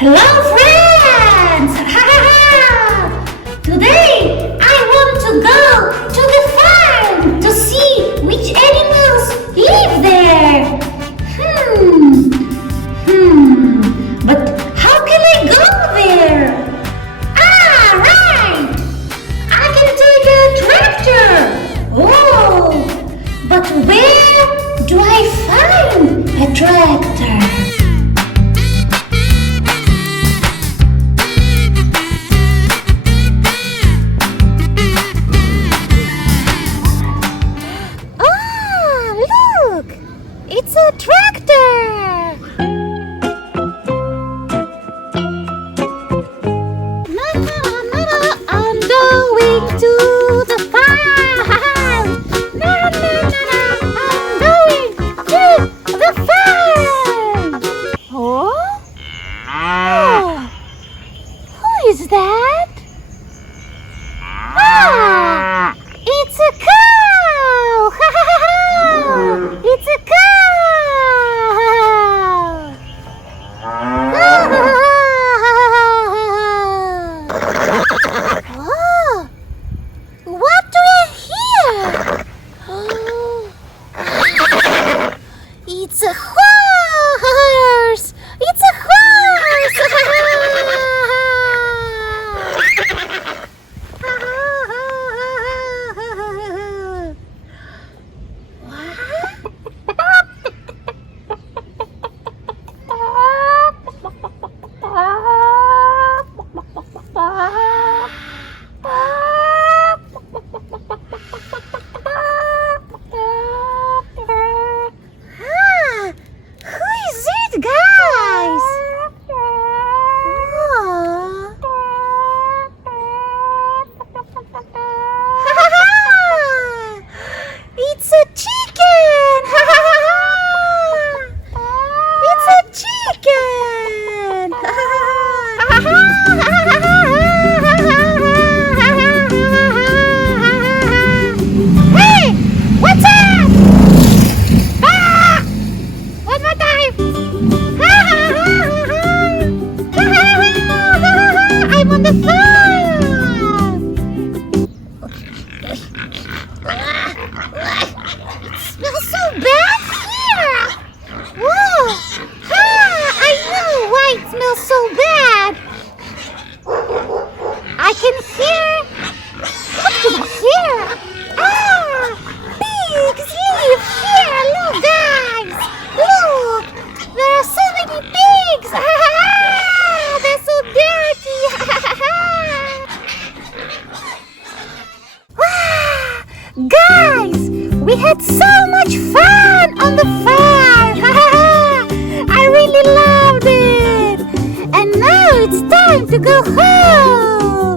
Hello friends! Today I want to go to the farm to see which animals live there. But how can I go there? Right! I can take a tractor. Oh, but where do I find a tractor? It's a tractor! I'm going to the farm! I'm going to the farm! Oh? Who is that? It's a cow! It's a cow! Oh, what do I hear? Oh, it's a horse! It's a horse! It's a chicken! It's a chicken! Hey! What's up? One more time! I'm on the farm! It smells so bad here! Whoa! I know why it smells so bad! I can hear... What can I hear? Pigs live here! Look, guys! Look! There are so many pigs! They're so dirty! Guys! We had so much fun on the farm! I really loved it! And now it's time to go home!